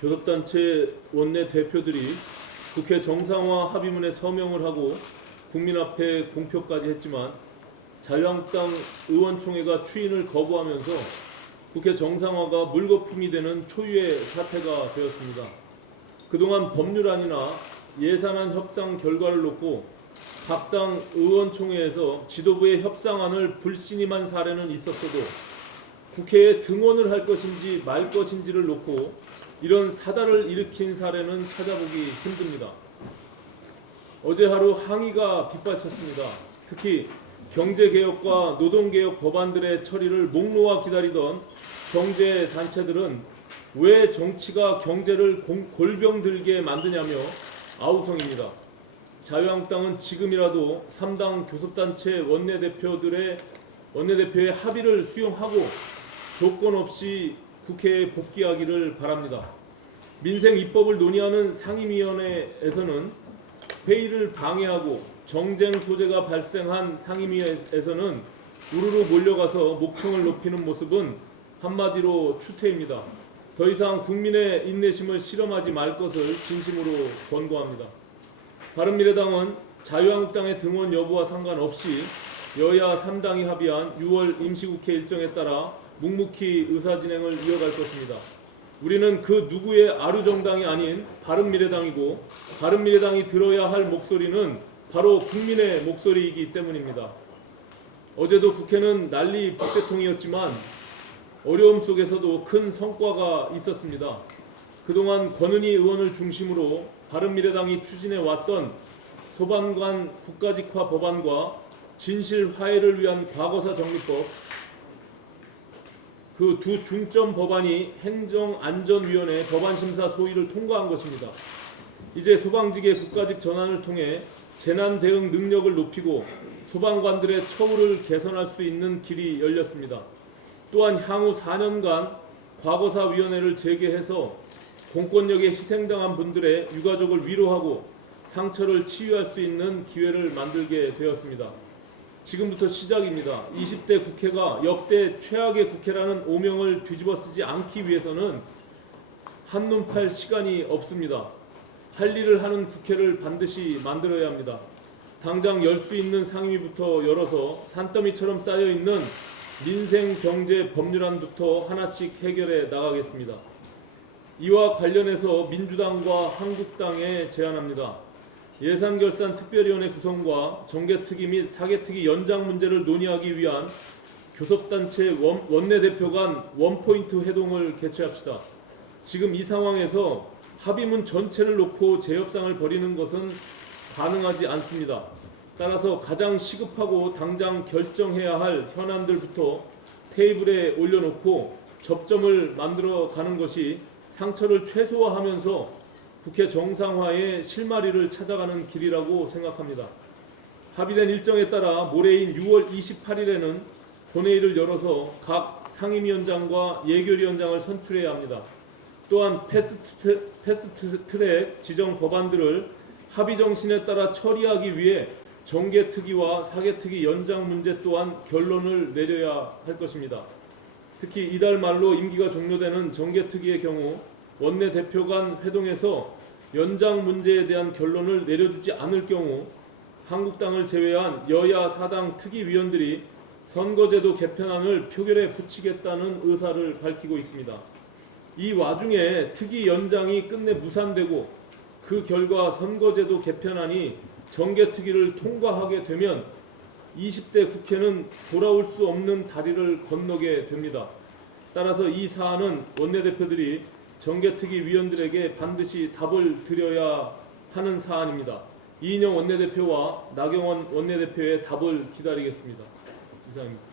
교섭단체 원내 대표들이 국회 정상화 합의문에 서명을 하고 국민 앞에 공표까지 했지만 자유한국당 의원총회가 추인을 거부하면서 국회 정상화가 물거품이 되는 초유의 사태가 되었습니다. 그동안 법률안이나 예산안 협상 결과를 놓고 각 당 의원총회에서 지도부의 협상안을 불신임한 사례는 있었어도 국회에 등원을 할 것인지 말 것인지를 놓고 이런 사달을 일으킨 사례는 찾아보기 힘듭니다. 어제 하루 항의가 빗발쳤습니다. 특히 경제개혁과 노동개혁 법안들의 처리를 목 놓아 기다리던 경제단체들은 왜 정치가 경제를 골병들게 만드냐며 아우성입니다. 자유한국당은 지금이라도 3당 교섭단체 원내대표의 합의를 수용하고 조건 없이 국회에 복귀하기를 바랍니다. 민생 입법을 논의하는 상임위원회에서는 회의를 방해하고 정쟁 소재가 발생한 상임위에서는 우르르 몰려가서 목청을 높이는 모습은 한마디로 추태입니다. 더 이상 국민의 인내심을 실험하지 말 것을 진심으로 권고합니다. 바른미래당은 자유한국당의 등원 여부와 상관없이 여야 3당이 합의한 6월 임시국회 일정에 따라 묵묵히 의사진행을 이어갈 것입니다. 우리는 그 누구의 아류정당이 아닌 바른미래당이고 바른미래당이 들어야 할 목소리는 바로 국민의 목소리이기 때문입니다. 어제도 국회는 난리 북새통이었지만 어려움 속에서도 큰 성과가 있었습니다. 그동안 권은희 의원을 중심으로 바른미래당이 추진해왔던 소방관 국가직화 법안과 진실 화해를 위한 과거사 정리법, 그 두 중점 법안이 행정안전위원회 법안심사 소위를 통과한 것입니다. 이제 소방직의 국가직 전환을 통해 재난 대응 능력을 높이고 소방관들의 처우를 개선할 수 있는 길이 열렸습니다. 또한 향후 4년간 과거사위원회를 재개해서 공권력에 희생당한 분들의 유가족을 위로하고 상처를 치유할 수 있는 기회를 만들게 되었습니다. 지금부터 시작입니다. 20대 국회가 역대 최악의 국회라는 오명을 뒤집어쓰지 않기 위해서는 한눈 팔 시간이 없습니다. 할 일을 하는 국회를 반드시 만들어야 합니다. 당장 열 수 있는 상임위부터 열어서 산더미처럼 쌓여있는 민생, 경제, 법률안부터 하나씩 해결해 나가겠습니다. 이와 관련해서 민주당과 한국당에 제안합니다. 예산결산특별위원회 구성과 정개특위 및 사개특위 연장 문제를 논의하기 위한 교섭단체 원내대표 간 원포인트 회동을 개최합시다. 지금 이 상황에서 합의문 전체를 놓고 재협상을 벌이는 것은 가능하지 않습니다. 따라서 가장 시급하고 당장 결정해야 할 현안들부터 테이블에 올려놓고 접점을 만들어 가는 것이 상처를 최소화하면서 국회 정상화의 실마리를 찾아가는 길이라고 생각합니다. 합의된 일정에 따라 모레인 6월 28일에는 본회의를 열어서 각 상임위원장과 예결위원장을 선출해야 합니다. 또한 패스트트랙 지정 법안들을 합의 정신에 따라 처리하기 위해 정개특위와 사개특위 연장 문제 또한 결론을 내려야 할 것입니다. 특히 이달 말로 임기가 종료되는 정개특위의 경우 원내대표 간 회동에서 연장 문제에 대한 결론을 내려주지 않을 경우 한국당을 제외한 여야 4당 특위위원들이 선거제도 개편안을 표결에 붙이겠다는 의사를 밝히고 있습니다. 이 와중에 특위 연장이 끝내 무산되고 그 결과 선거제도 개편안이 정개특위를 통과하게 되면 20대 국회는 돌아올 수 없는 다리를 건너게 됩니다. 따라서 이 사안은 원내대표들이 정개특위 위원들에게 반드시 답을 드려야 하는 사안입니다. 이인영 원내대표와 나경원 원내대표의 답을 기다리겠습니다. 이상입니다.